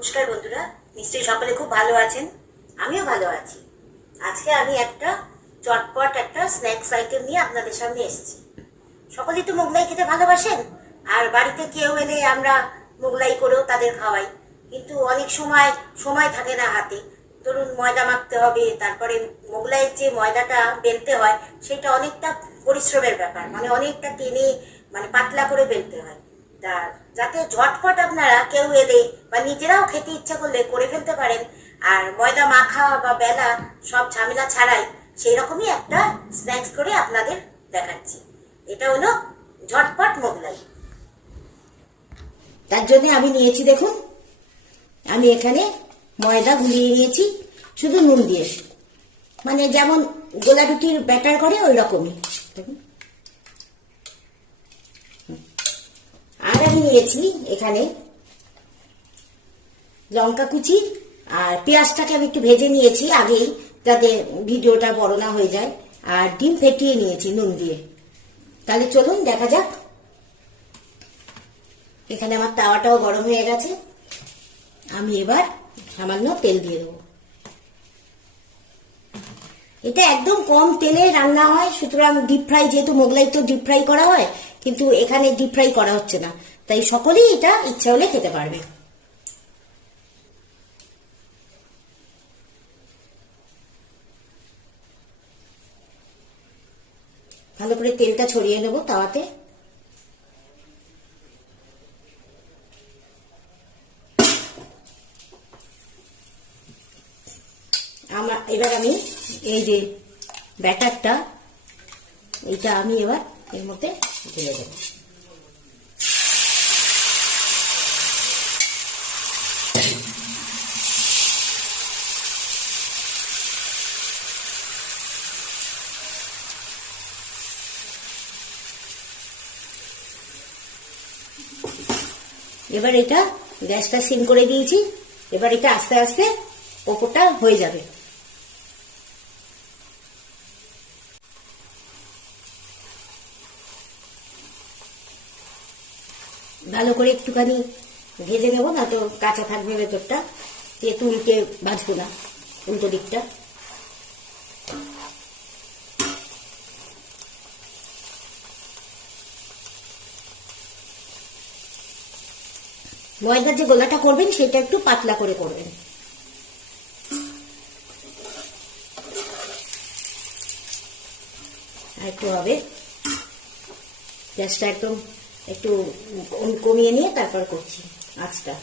নমস্কার বন্ধুরা, নিশ্চয়ই সকলে খুব ভালো আছেন। আমিও ভালো আছি। আজকে আমি একটা চটপট একটা স্ন্যাক্স আইটেম নিয়ে আপনাদের সামনে এসেছি। সকলেই তো মোগলাই খেতে ভালোবাসেন? আর বাড়িতে কেউ এলে আমরা মোগলাই করেও তাদের খাওয়াই। কিন্তু অনেক সময় সময় থাকে না হাতে। ধরুন ময়দা মাখতে হবে, তারপরে মোগলাইয়ের যে ময়দাটা বেলতে হয়, সেটা অনেকটা পরিশ্রমের ব্যাপার। মানে অনেকটা টেনে মানে পাতলা করে বেলতে হয়। তা যাতে ঝটপট আপনারা কেউ এলে বা নিজেরাও খেতে ইচ্ছা করলে করে ফেলতে পারেন। আর ময়দা মাখা বা বেলা সব ঝামেলা ছাড়াই সেই রকমই একটা স্ন্যাক্স করে আপনাদের দেখাচ্ছি। এটা হলো ঝটপট মোগলাই। তার জন্য আমি নিয়েছি দেখুন, আমি এখানে ময়দা গুলিয়ে নিয়েছি শুধু নুন দিয়ে। মানে যেমন গোলা ব্যাটার করে ওই রকমই দেখুন আর আমি নিয়েছি এখানে। লঙ্কা কুচি আর পেঁয়াজটাকে আমি একটু ভেজে নিয়েছি আগেই, যাতে ভিডিওটা বড় না হয়ে যায়। আর ডিম ফেটিয়ে নিয়েছি নুন দিয়ে। তাহলে চলুন, দেখা যাক। এখানে আমার তাওয়াটাও গরম হয়ে গেছে। আমি এবার সামান্য তেল দিয়ে দেবো। এটা একদম কম তেলে রান্না হয়, সুতরাং ডিপ ফ্রাই যেহেতু মোগলাই তো ডিপ ফ্রাই করা হয় কিন্তু এখানে ডিপ ফ্রাই করা হচ্ছে না। তাই সকলেই এটা ইচ্ছা হলে খেতে পারবে। ভালো করে তেলটা ছড়িয়ে নেব তাওয়াতে। আমার, এবার আমি এই যে ব্যাটারটা, এইটা আমি এবার এর মধ্যে ঢেলে দেবো এবার এটা গ্যাসটা সিম করে দিয়েছি। এবার এটা আস্তে আস্তে ওপরটা হয়ে যাবে। ভালো করে একটুখানি ভেজে নেব, না তো কাঁচা থাকবে ভেতরটা। যেহেতু উল্টে ভাজবো না, উল্টো দিকটা। ময়দার যে গোলাটা করবেন, সেটা একটু পাতলা করে করবেন। একটু হবে। গ্যাসটা একদম একটু কমিয়ে নিয়ে তারপর করছি আঁচটা।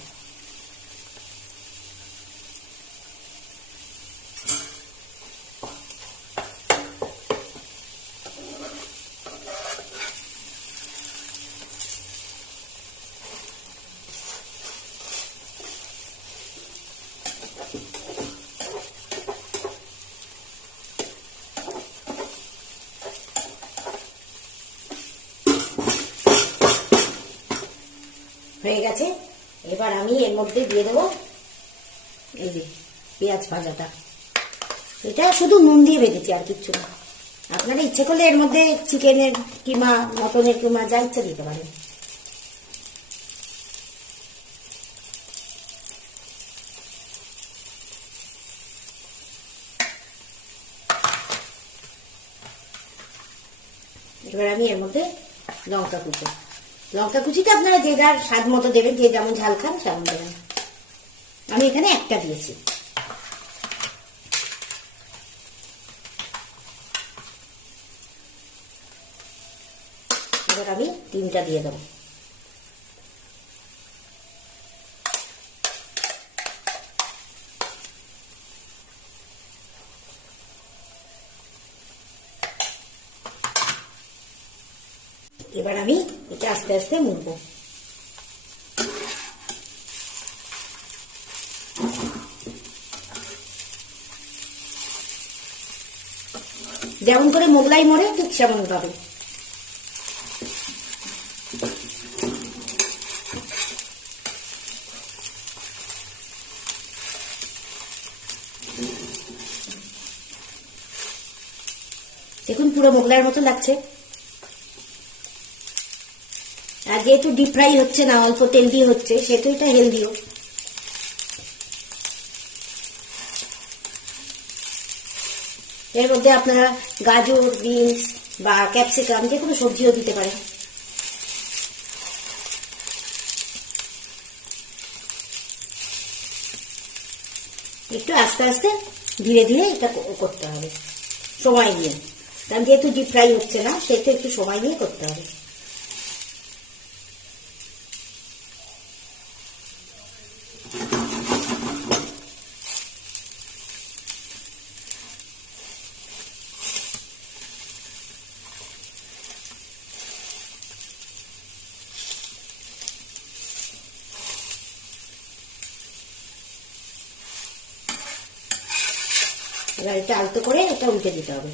হয়ে গেছে। এবার আমি এর মধ্যে দিয়ে দেবো এই যে পেঁয়াজ ভাজাটা। এটা শুধু নুন দিয়ে ভেজেছি আর কিচ্ছু না। আপনারা ইচ্ছে করলে এর মধ্যে চিকেনের কিমা, মটনের কিমা, যা ইচ্ছা দিতে পারেন। এবার আমি এর মধ্যে লঙ্কা কুচো। লঙ্কা কুচিটা আপনারা যে যার স্বাদ মতো দেবেন, যে যেমন ঝাল খান সেমন দেবেন। আমি এখানে একটা দিয়েছি। এবার আমি তিনটা দিয়ে দেবো। এবার আমি এটা আস্তে আস্তে মুড়বো। যেমন করে মোগলাই মরে ঠিক সেমন ভাবে। দেখুন পুরো মোগলাইয়ের মতো লাগছে। আর যেহেতু ডিপ ফ্রাই হচ্ছে না, অল্প তেল দিয়ে হচ্ছে, সেহেতু এটা হেলদিও এর মধ্যে আপনারা গাজর, বিনস বা ক্যাপসিকাম যে কোনো সবজিও দিতে পারেন। একটু আস্তে আস্তে ধীরে ধীরে এটা করতে হবে। সময় নিয়ে। কারণ যেহেতু ডিপ ফ্রাই হচ্ছে না, সেহেতু একটু সময় নিয়ে করতে হবে। এবার এটা আলতো করে এটা উল্টে দিতে হবে।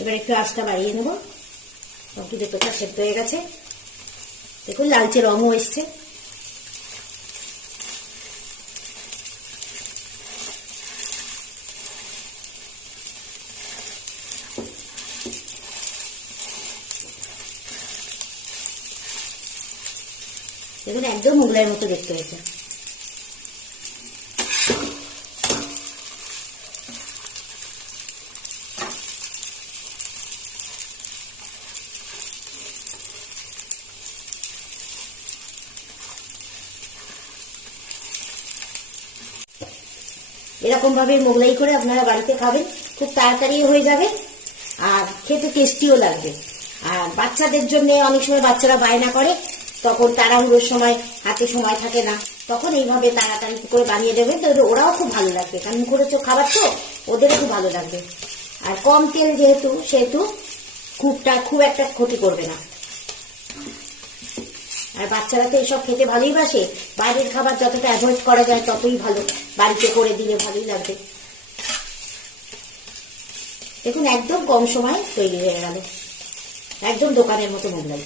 এবার একটু আঁচটা বাড়িয়ে নেব। টমেটো পেঁপেটা সেদ্ধ হয়ে গেছে। দেখুন, লালচে রঙও এসছে। দেখুন, একদম মোগলাইয়ের মতো দেখতে হয়েছে। এরকম ভাবে মোগলাই করে আপনারা বাড়িতে খাবেন, খুব তাড়াতাড়ি হয়ে যাবে আর খেতে টেস্টিও লাগবে। আর বাচ্চাদের জন্য অনেক সময় বাচ্চারা বায়না করে, তখন তাড়াহুড়োর সময়, হাতে সময় থাকে না, তখন এইভাবে তাড়াতাড়ি করে বানিয়ে দেবেন তো ওরাও খুব ভালো লাগবে। কারণ মুখরোচক খাবার তো, ওদেরও খুব ভালো লাগবে। আর কম তেল যেহেতু, সেহেতু খুবটা, খুব একটা ক্ষতি করবে না। আর বাচ্চারা তো এসব খেতে ভালোই বাসে। বাইরের খাবার যতটা অ্যাভয়েড করা যায় ততই ভালো। বাড়িতে করে দিলে ভালোই লাগবে। দেখুন, একদম কম সময় তৈরি হয়ে গেল। একদম দোকানের মতো মোগলাই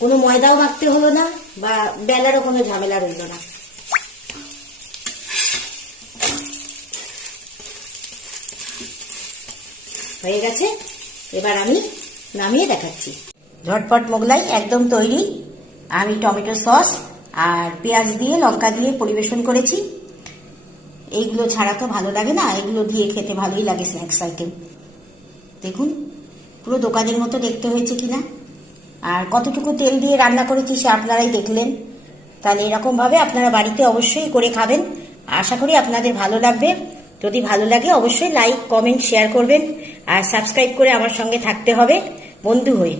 কোনো ময়দাও মাখতে হলো না বা বেলারও কোনো ঝামেলা রইল না। হয়ে গেছে। এবার আমি নামিয়ে দেখাচ্ছি। ঝটপট মোগলাই একদম তৈরি। আমি টমেটো সস আর পেঁয়াজ দিয়ে লঙ্কা দিয়ে পরিবেশন করেছি। এইগুলো ছাড়া তো ভালো লাগে না, এগুলো দিয়ে খেতে ভালোই লাগে স্ন্যাক্স আইটেম দেখুন, পুরো দোকানের মতো দেখতে হয়েছে কিনা। আর কতটুকু তেল দিয়ে রান্না করেছি সে আপনারাই দেখলেন। তাহলে এরকমভাবে আপনারা বাড়িতে অবশ্যই করে খাবেন। আশা করি আপনাদের ভালো লাগবে। যদি ভালো লাগে অবশ্যই লাইক কমেন্ট শেয়ার করবেন। আর সাবস্ক্রাইব করে আমার সঙ্গে থাকতে হবে বন্ধু হয়ে।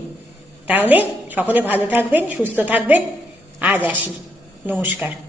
তাহলে সকলে ভালো থাকবেন সুস্থ থাকবেন। আজ আসি। নমস্কার।